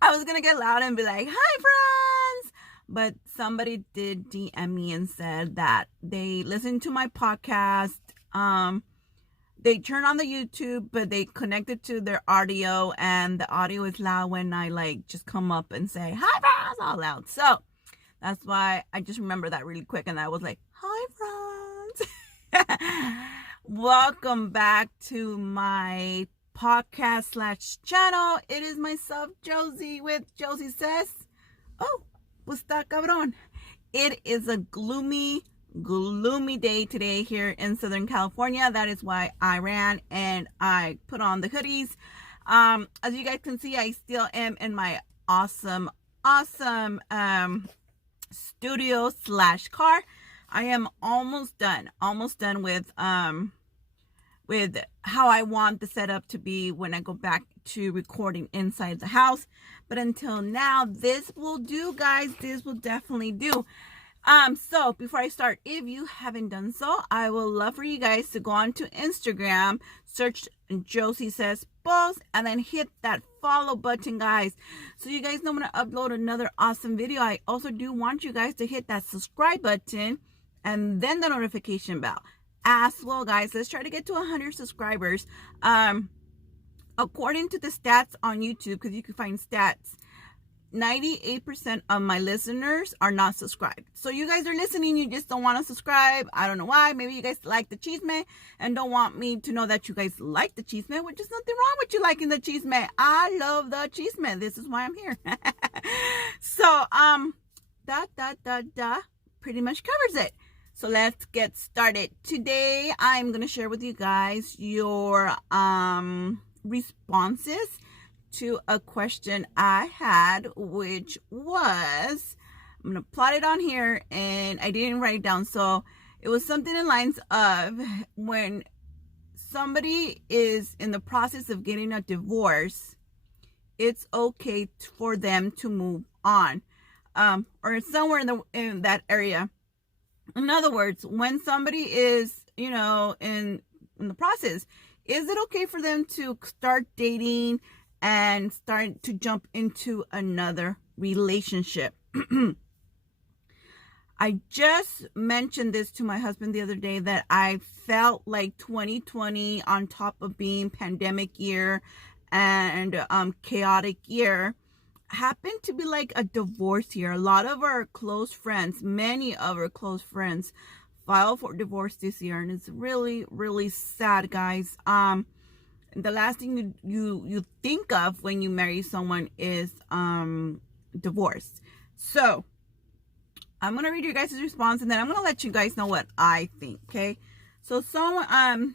I was gonna get loud and be like, "Hi, friends," but somebody did DM me and said that they listened to my podcast. They turn on the YouTube, but they connect it to their audio, and the audio is loud when I like just come up and say, "Hi, friends," all loud. So that's why I just remember that really quick, and I was like, "Hi, friends." Welcome back to my podcast / channel. It is myself, Josie, with Josie Says. Oh, what's that, cabrón? It is a gloomy day today here in Southern California. That is why I ran and I put on the hoodies. As you guys can see, I still am in my awesome studio / car. I am almost done with how I want the setup to be when I go back to recording inside the house. But until now, this will do, guys. This will definitely do. So before I start, if you haven't done so, I will love for you guys to go on to Instagram, search Josie Says Post, and then hit that follow button, guys, so you guys know when I upload another awesome video. I also do want you guys to hit that subscribe button and then the notification bell as well, guys. Let's try to get to 100 subscribers. According to the stats on YouTube, because you can find stats, 98% of my listeners are not subscribed. So you guys are listening, you just don't want to subscribe. I don't know why. Maybe you guys like the chisme and don't want me to know that you guys like the chisme, which is nothing wrong with you liking the chisme. I love the chisme. This is why I'm here. So that pretty much covers it. So let's get started. Today I'm going to share with you guys your responses to a question I had, which was, I'm going to plot it on here, and I didn't write it down. So it was something in lines of, when somebody is in the process of getting a divorce, it's okay for them to move on, or somewhere in that area. In other words, when somebody is, in the process, is it okay for them to start dating and start to jump into another relationship? I just mentioned this to my husband the other day, that I felt like 2020, on top of being pandemic year and chaotic year, happened to be like a divorce year. A lot of our close friends, many of our close friends, filed for divorce this year, and it's really, really sad, guys. The last thing you think of when you marry someone is divorce. So I'm gonna read your guys' response, and then I'm gonna let you guys know what I think. Okay. So someone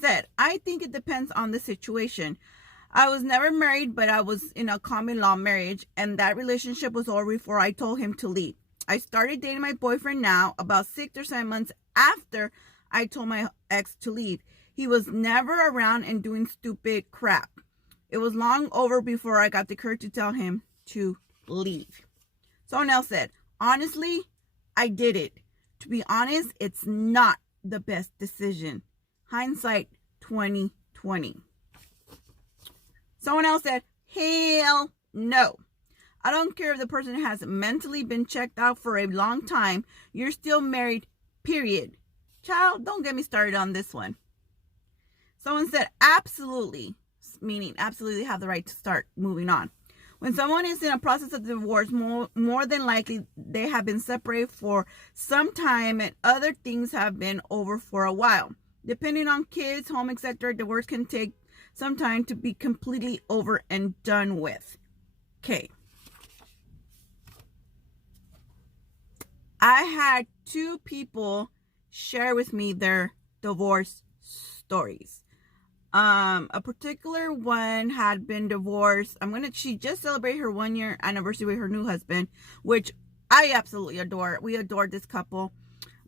said, I think it depends on the situation. I was never married, but I was in a common law marriage, and that relationship was over before I told him to leave. I started dating my boyfriend now about 6 or 7 months after I told my ex to leave. He was never around and doing stupid crap. It was long over before I got the courage to tell him to leave. Someone else said, honestly, I did it. To be honest, it's not the best decision. Hindsight 2020. Someone else said, hell no. I don't care if the person has mentally been checked out for a long time. You're still married, period. Child, don't get me started on this one. Someone said, absolutely, meaning absolutely have the right to start moving on. When someone is in a process of divorce, more than likely they have been separated for some time and other things have been over for a while. Depending on kids, home, etc., divorce can take some time to be completely over and done with. Okay. I had 2 people share with me their divorce stories. A particular one had been divorced. She just celebrated her 1-year anniversary with her new husband, which I absolutely adore. We adore this couple.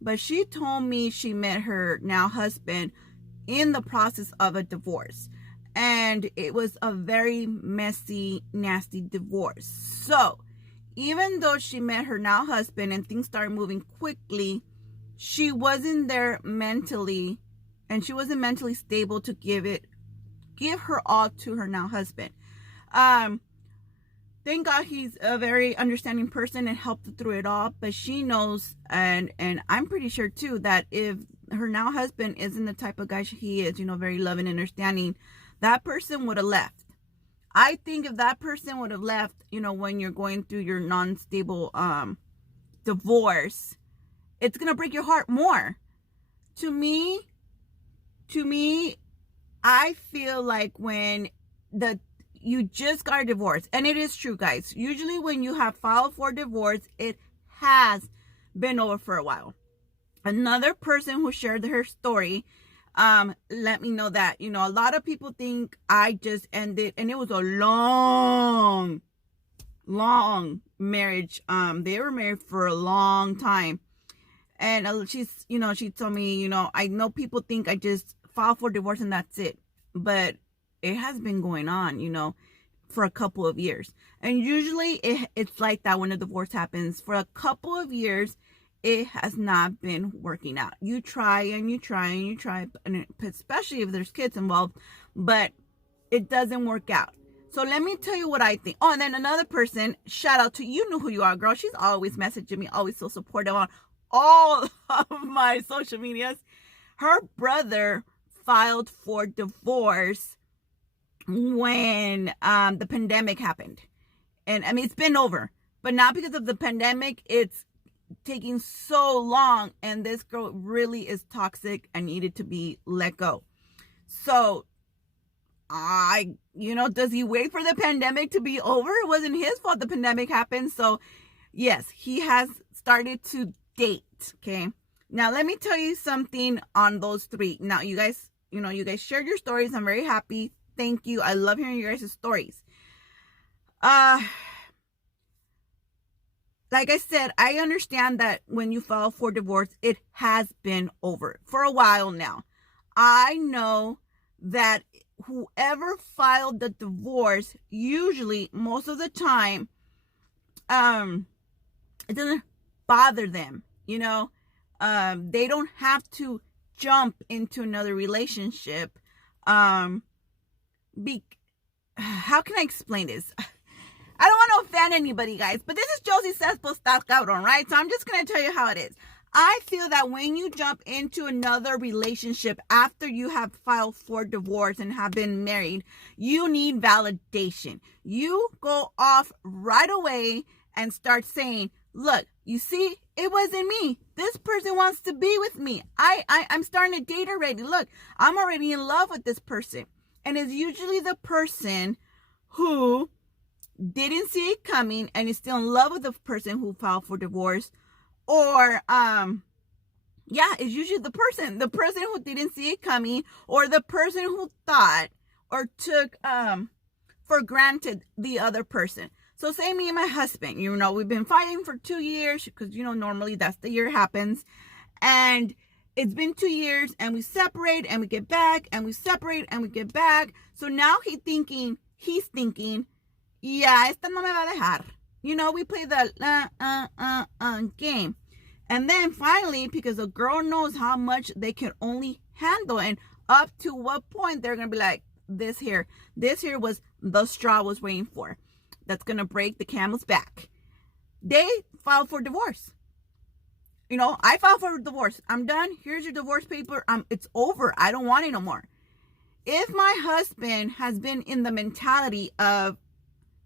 But she told me she met her now husband in the process of a divorce. And it was a very messy, nasty divorce. So even though she met her now husband and things started moving quickly, she wasn't there mentally, and she wasn't mentally stable to give her all to her now husband. thank God he's a very understanding person and helped through it all. But she knows, and I'm pretty sure too, that if her now husband isn't the type of guy he is, very loving and understanding, that person would have left. I think if that person would have left, when you're going through your non-stable divorce, it's gonna break your heart more. To me, I feel like when you just got a divorce, and it is true, guys. Usually when you have filed for divorce, it has been over for a while. Another person who shared her story, let me know that, a lot of people think I just ended, and it was a long marriage. They were married for a long time. And she told me, I know people think I just filed for divorce and that's it. But it has been going on, for a couple of years. And usually it's like that when a divorce happens. For a couple of years, it has not been working out. You try and you try and you try, and especially if there's kids involved, but it doesn't work out. So let me tell you what I think. Oh, and then another person, shout out to you, know who you are, girl. She's always messaging me, always so supportive on all of my social medias. Her brother filed for divorce when the pandemic happened. And I mean, it's been over, but not because of the pandemic. It's taking so long, and this girl really is toxic and needed to be let go. So does he wait for the pandemic to be over? It wasn't his fault the pandemic happened. So yes, he has started to date. Okay, now let me tell you something on those three. Now you guys shared your stories. I'm very happy. Thank you. I love hearing your guys' stories. Like I said, I understand that when you file for divorce, it has been over for a while now. I know that whoever filed the divorce, usually, most of the time, it doesn't bother them. They don't have to jump into another relationship. How can I explain this? I don't want to offend anybody, guys, but this is Josie Cespo Stock Out on, right? So I'm just going to tell you how it is. I feel that when you jump into another relationship after you have filed for divorce and have been married, you need validation. You go off right away and start saying, look, you see, it wasn't me. This person wants to be with me. I'm starting to date already. Look, I'm already in love with this person. And it's usually the person who didn't see it coming and is still in love with the person who filed for divorce. Or, it's usually the person who didn't see it coming, or the person who thought or took for granted the other person. So say me and my husband, we've been fighting for 2 years because, normally that's the year it happens. And it's been 2 years and we separate and we get back and we separate and we get back. So now he's thinking, yeah, esta no me va a dejar. We play the game. And then finally, because a girl knows how much they can only handle and up to what point they're going to be like, this here was the straw I was waiting for. That's going to break the camel's back. They filed for divorce. I filed for divorce. I'm done. Here's your divorce paper. It's over. I don't want it no more. If my husband has been in the mentality of,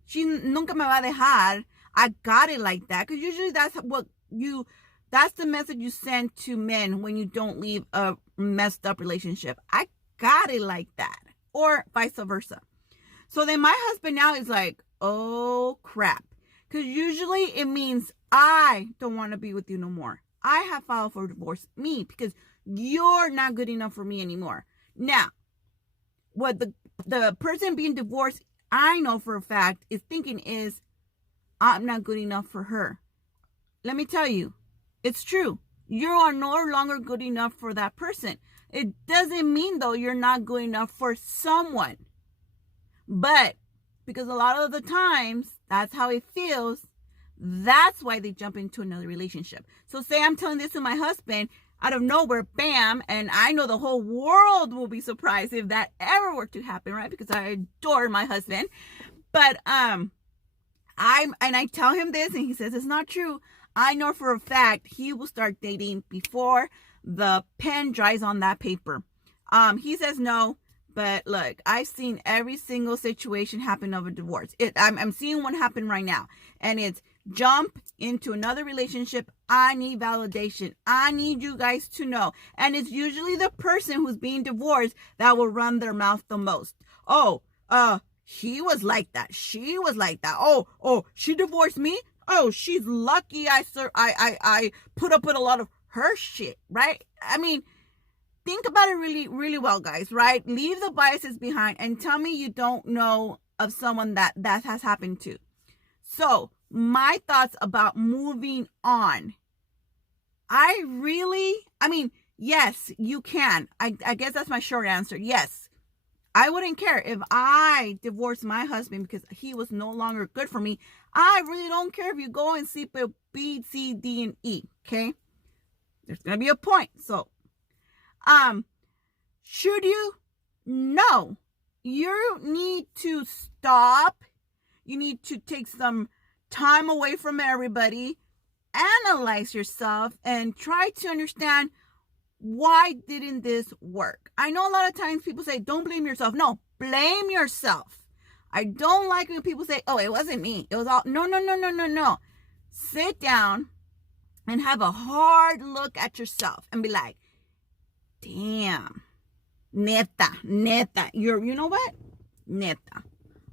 she nunca me va a dejar, I got it like that. Because usually that's the message you send to men when you don't leave a messed up relationship. I got it like that. Or vice versa. So then my husband now is like, oh crap. Because usually it means I don't want to be with you no more. I have filed for divorce. Me. Because you're not good enough for me anymore. Now, what the person being divorced, I know for a fact, is thinking is, I'm not good enough for her. Let me tell you, it's true. You are no longer good enough for that person. It doesn't mean, though, you're not good enough for someone. But because a lot of the times, that's how it feels. That's why they jump into another relationship. So say I'm telling this to my husband, out of nowhere, bam, and I know the whole world will be surprised if that ever were to happen, right? Because I adore my husband. But I tell him this, and he says it's not true. I know for a fact he will start dating before the pen dries on that paper. He says no, but look, I've seen every single situation happen over divorce. I'm seeing one happen right now, and it's jump into another relationship. I need validation. I need you guys to know. And it's usually the person who's being divorced that will run their mouth the most. Oh, he was like that. She was like that. Oh, she divorced me. Oh, she's lucky I put up with a lot of her shit, right? I mean, think about it really, really well, guys, right? Leave the biases behind and tell me you don't know of someone that has happened to. So, my thoughts about moving on. Yes, you can. I guess that's my short answer. Yes. I wouldn't care if I divorced my husband because he was no longer good for me. I really don't care if you go and sleep with B, C, D, and E. Okay? There's going to be a point. So, should you? No. You need to stop. You need to take some time away from everybody. Analyze yourself and try to understand, why didn't this work? I know a lot of times people say, don't blame yourself. No, blame yourself. I don't like when people say, oh, it wasn't me. It was all, no. Sit down and have a hard look at yourself and be like, damn, neta, you know what? Neta,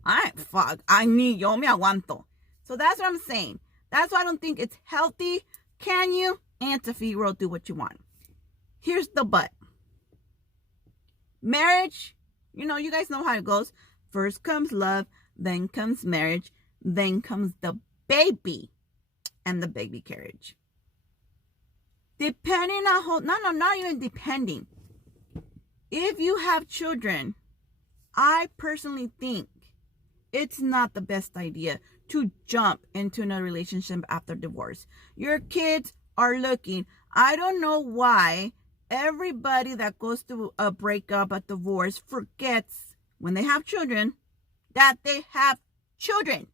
yo me aguanto. So that's what I'm saying. That's why I don't think it's healthy. Can you? Auntie Figaro, do what you want. Here's the but. Marriage, you guys know how it goes. First comes love, then comes marriage, then comes the baby and the baby carriage. Depending on not even depending. If you have children, I personally think it's not the best idea to jump into another relationship after divorce. Your kids are looking. I don't know why everybody that goes through a breakup, a divorce, forgets when they have children that they have children.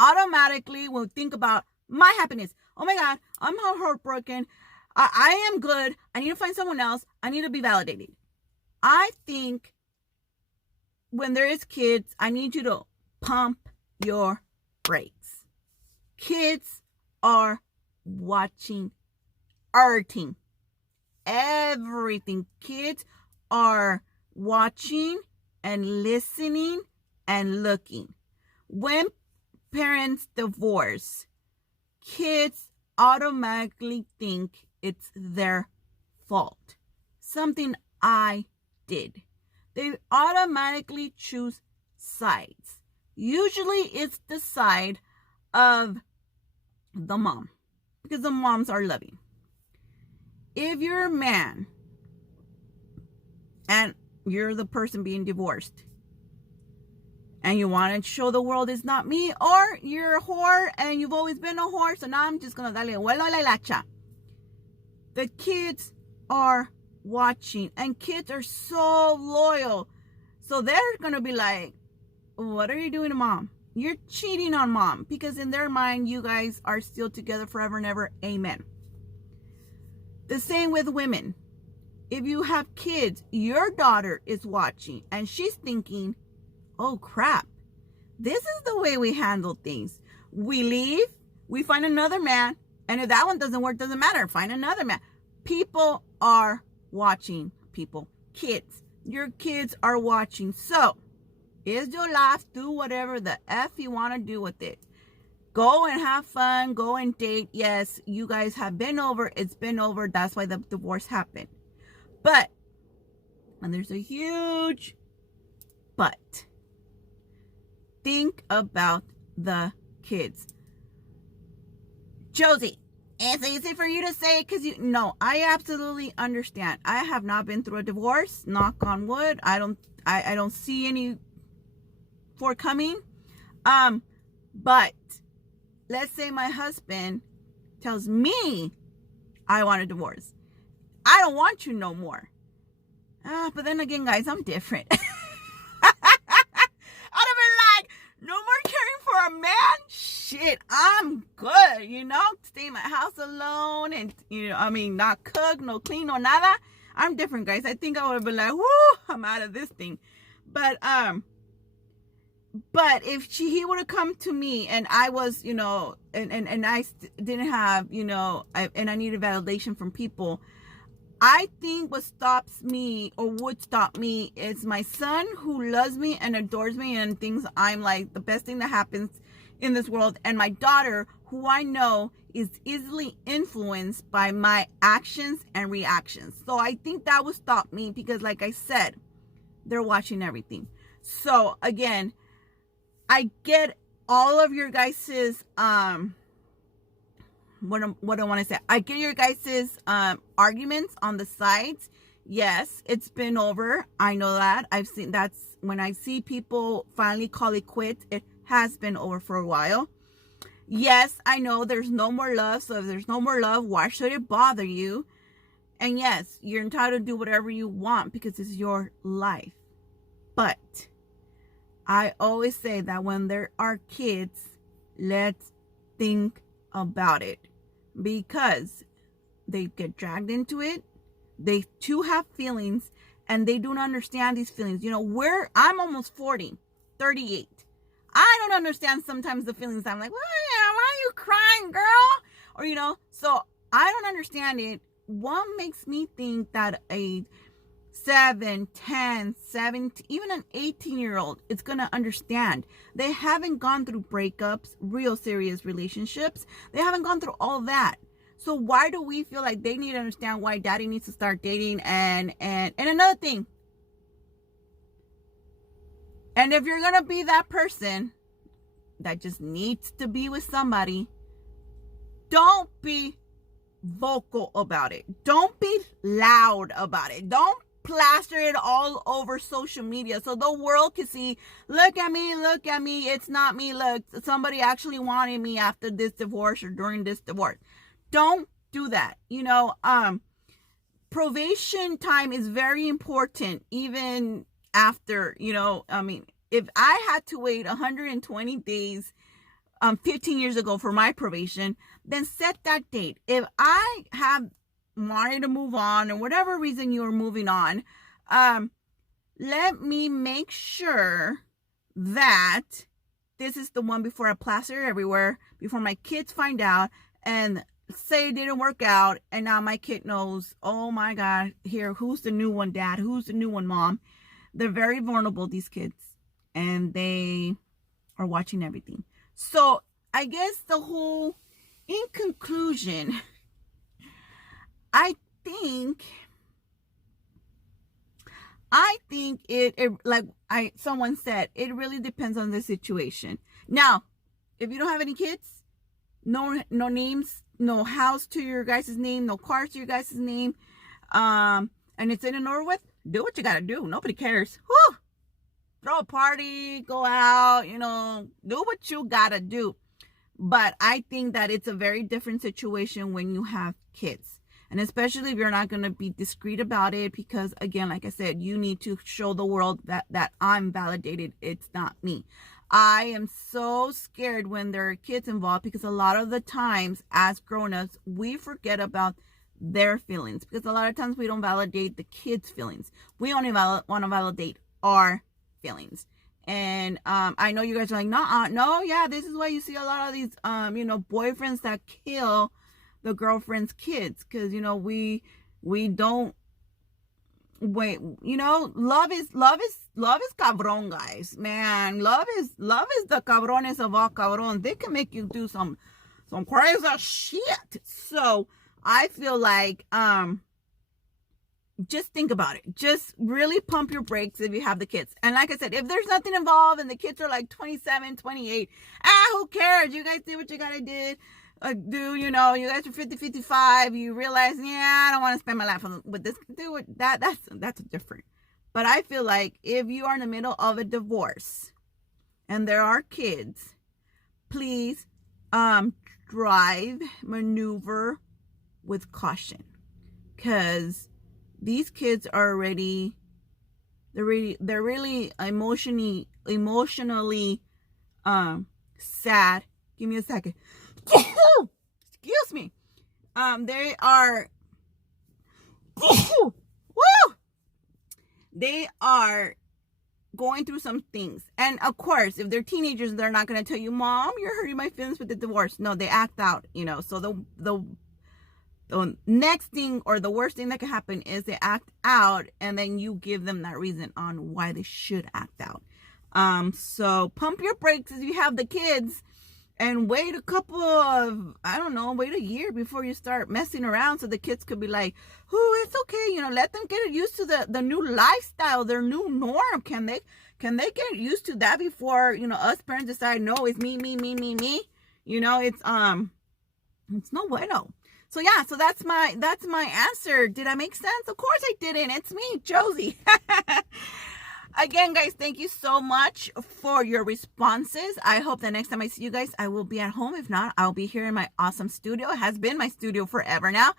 Automatically will think about my happiness. Oh my God, I'm heartbroken. I am good. I need to find someone else. I need to be validated. I think when there is kids, I need you to pump your brakes. Kids are watching everything. Kids are watching and listening and looking. When parents divorce, kids automatically think it's their fault. Something I did. They automatically choose sides. Usually it's the side of the mom, because the moms are loving. If you're a man and you're the person being divorced and you want to show the world it's not me, or you're a whore and you've always been a whore, so now I'm just going to darle vuelo a la hilacha. The kids are watching, and kids are so loyal. So they're going to be like, what are you doing to mom? You're cheating on mom, because in their mind, you guys are still together forever and ever. Amen. The same with women. If you have kids, your daughter is watching and she's thinking, oh crap, this is the way we handle things. We leave, we find another man, and if that one doesn't work, doesn't matter, find another man. People are watching. Kids, your kids are watching. So is your life, do whatever the F you want to do with it. Go and have fun, go and date. Yes, you guys have been over, it's been over, that's why the divorce happened. But, and there's a huge but, think about the kids. Josie, it's easy for you to say it because no, I absolutely understand. I have not been through a divorce, knock on wood. I don't see any forthcoming. But let's say my husband tells me I want a divorce. I don't want you no more. But then again, guys, I'm different. I'd have been like, no more caring for a man? shit, I'm good, stay in my house alone and, not cook, no clean, no nada. I'm different, guys. I think I would have been like, whoo, I'm out of this thing. But if he would have come to me and I was, and I didn't have, and I needed validation from people, I think what stops me or would stop me is my son who loves me and adores me and thinks I'm like the best thing that happens in this world, and my daughter who I know is easily influenced by my actions and reactions. So I think that would stop me because, like I said, they're watching everything. So again, I get all of your guys's what I want to say. I get your guys's arguments on the sides. Yes, it's been over. I know that. I've seen that's when I see people finally call it quits. It has been over for a while. Yes, I know there's no more love. So if there's no more love, why should it bother you? And yes, you're entitled to do whatever you want because it's your life. But I always say that when there are kids, let's think about it. Because they get dragged into it. They too have feelings and they don't understand these feelings. I'm almost 40, 38. I don't understand sometimes the feelings. I'm like, why are you crying, girl? Or, so I don't understand it. What makes me think that a 7, 10, 17, even an 18-year-old is going to understand? They haven't gone through breakups, real serious relationships. They haven't gone through all that. So why do we feel like they need to understand why daddy needs to start dating? And another thing, and if you're going to be that person that just needs to be with somebody, don't be vocal about it. Don't be loud about it. Don't plaster it all over social media so the world can see, look at me, it's not me, look, somebody actually wanted me after this divorce or during this divorce. Don't do that. Probation time is very important even after, if I had to wait 120 days 15 years ago for my probation, then set that date. If I have wanted to move on or whatever reason you're moving on, let me make sure that this is the one before I plaster it everywhere, before my kids find out and say it didn't work out, and now my kid knows, oh my God, here, who's the new one, dad? Who's the new one, mom? They're very vulnerable, these kids, and they are watching everything. So I guess in conclusion, I think it like someone said, it really depends on the situation. Now, if you don't have any kids, no names, no house to your guys' name, no cars to your guys' name, and it's in and over with, do what you gotta do. Nobody cares. Whew. Throw a party, go out, do what you gotta do. But I think that it's a very different situation when you have kids. And especially if you're not going to be discreet about it, because again, like I said, you need to show the world that I'm validated. It's not me. I am so scared when there are kids involved, because a lot of the times as grown-ups, we forget about their feelings, because a lot of times we don't validate the kids' feelings. We only want to validate our feelings. And I know you guys are like, no, yeah, this is why you see a lot of these boyfriends that kill the girlfriend's kids, because we don't wait. Love is cabron, guys. Man, love is the cabrones of all cabrons. They can make you do some crazy shit. So I feel like just think about it. Just really pump your brakes if you have the kids. And like I said, if there's nothing involved and the kids are like 27, 28, who cares? You guys did what you gotta do. You guys are 50, 55. You realize, I don't want to spend my life with this. Do it. That's different. But I feel like if you are in the middle of a divorce and there are kids, please maneuver with caution, because these kids are they're really emotionally sad Give me a second. Excuse me. They are, woo! They are going through some things. And of course, if they're teenagers, they're not going to tell you, Mom, you're hurting my feelings with the divorce. No, they act out, you know. So the next thing, or the worst thing that can happen, is they act out, and then you give them that reason on why they should act out. So pump your brakes if you have the kids, and wait a couple of, I don't know, wait a year before you start messing around, so the kids could be like, oh, it's okay, you know, let them get used to the new lifestyle, their new norm. Can they get used to that before, you know, us parents decide, no, it's me, you know. It's no bueno. So yeah, so that's my answer. Did I make sense? Of course I didn't. It's me, Josie. Again, guys, thank you so much for your responses. I hope the next time I see you guys, I will be at home. If not, I'll be here in my awesome studio. It has been my studio forever now.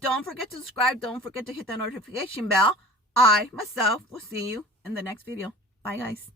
Don't forget to subscribe. Don't forget to hit that notification bell. I, myself, will see you in the next video. Bye, guys.